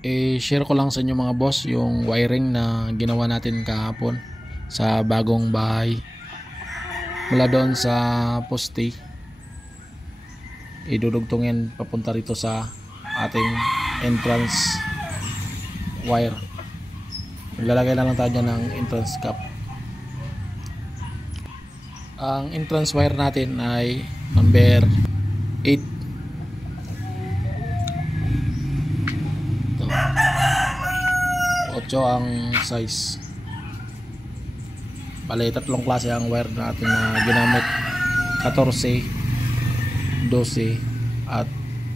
I-share ko lang sa inyo mga boss yung wiring na ginawa natin kahapon sa bagong bahay. Mula doon sa poste, idudugtungin papunta rito sa ating entrance wire. Maglalagay na lang tayo dyan ng entrance cap. Ang entrance wire natin ay number 8. Ito 8 ang size. Bale, tatlong klase ang wire natin na ginamit: 14, 12 at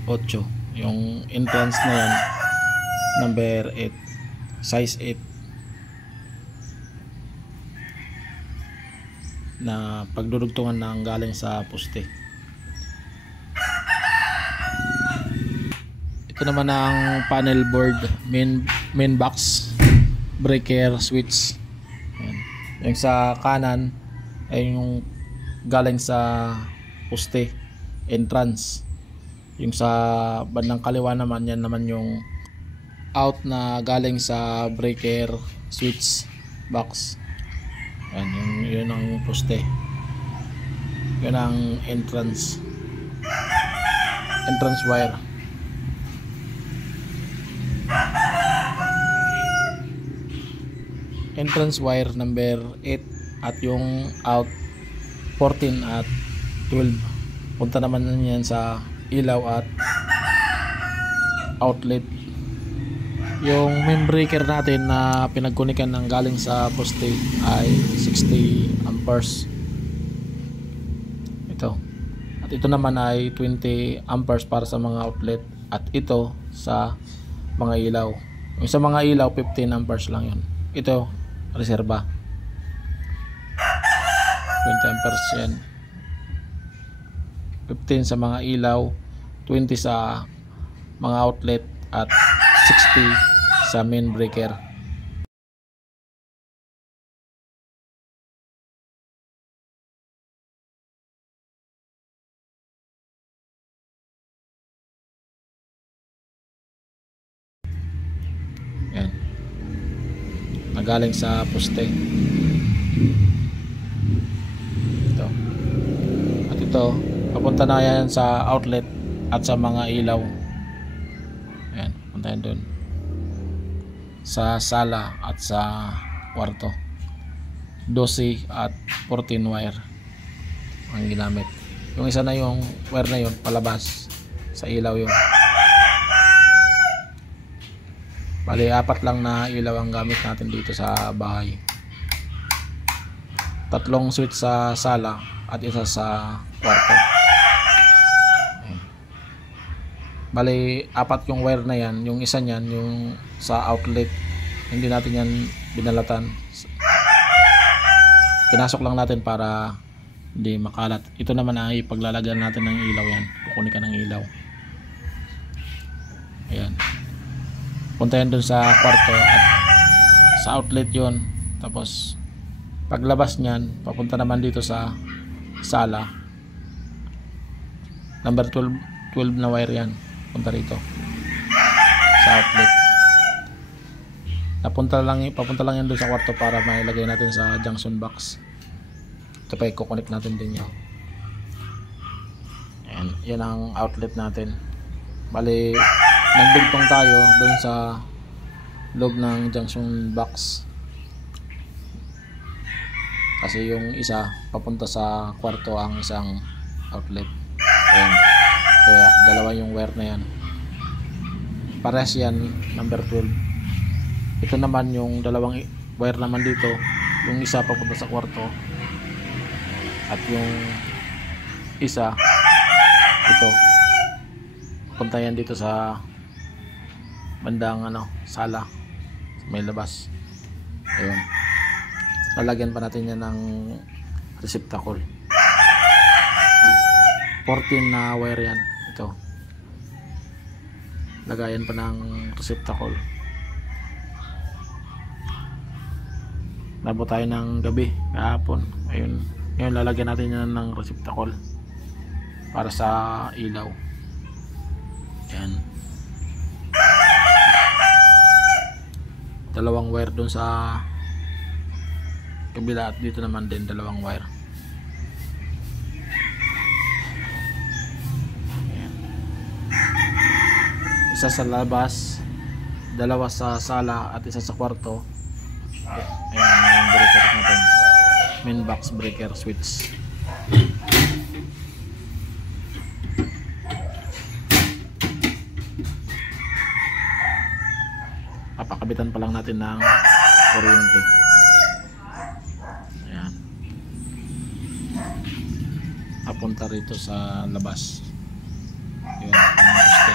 8. Yung entrance na yan number 8, size 8, na pagdudugtungan ng galing sa poste. Ito naman ang panel board, main box, breaker, switch. Ayan. Yung sa kanan ay yung galing sa poste, entrance. Yung sa bandang kaliwa naman, yan naman yung out na galing sa breaker, switch box. Ayan, yun ang poste. Yun ang entrance wire. Entrance wire number 8 at yung out 14 at 12. Punta naman yan sa ilaw at outlet. Yung main breaker natin na pinagkunikan ng galing sa poste ay 60 amperes. Ito. At ito naman ay 20 amperes para sa mga outlet, at ito sa mga ilaw. Yung sa mga ilaw 15 amperes lang yun. Ito reserba, 20 amperes yan. 15 sa mga ilaw, 20 sa mga outlet, at 60 sa main breaker. Yan, nagaling sa poste. Ito. At ito, papunta na yan sa outlet at sa mga ilaw. Ayan, punta yan doon sa sala at sa kwarto. 12 at 14 wire ang ginamit. Yung isa na yung wire na yun palabas sa ilaw yun. Bali, 4 lang na ilaw ang gamit natin dito sa bahay. 3 switch sa sala at isa sa kwarto. Bali, 4 yung wire na yan. Yung isa niyan, yung sa outlet, hindi natin yan binalatan. Pinasok lang natin para hindi makalat. Ito naman ay paglalagyan natin ng ilaw yan. Kukunin ka ng ilaw. Ayan. Punta yan dun sa kwarto at sa outlet yon. Tapos paglabas nyan, papunta naman dito sa sala. Number 12 na wire yan. Punta rito sa outlet. Papunta lang yan dun sa kwarto para mailagay natin sa junction box. Ito pa, i-connect natin din yan. Ayan, yan ang outlet natin. Bali, nagdugtong tayo dun sa loob ng junction box kasi yung isa papunta sa kwarto ang isang outlet. Ayan. Kaya dalawa yung wire na yan. Parehas yan, number 12. Ito naman yung dalawang wire naman dito. Yung isa papunta sa kwarto at yung isa ito punta yan dito sa bandang sala, may labas. Ayun, lalagyan pa natin yan ng receptacle. 14 na wire yan. Ito, lagayan pa ng receptacle. Nabot tayo ng gabi kahapon. Ayun, ngayon lalagyan natin yan ng receptacle para sa ilaw. Yan. dalawang wire dun sa kabila at dito naman din dalawang wire. Isa sa labas, dalawa sa sala at isa sa kwarto. Ayan yung breaker natin, main box breaker switch. Papakabitan pa lang natin ng kuryente. Ayan, papunta rito sa labas. Yun, ang poste.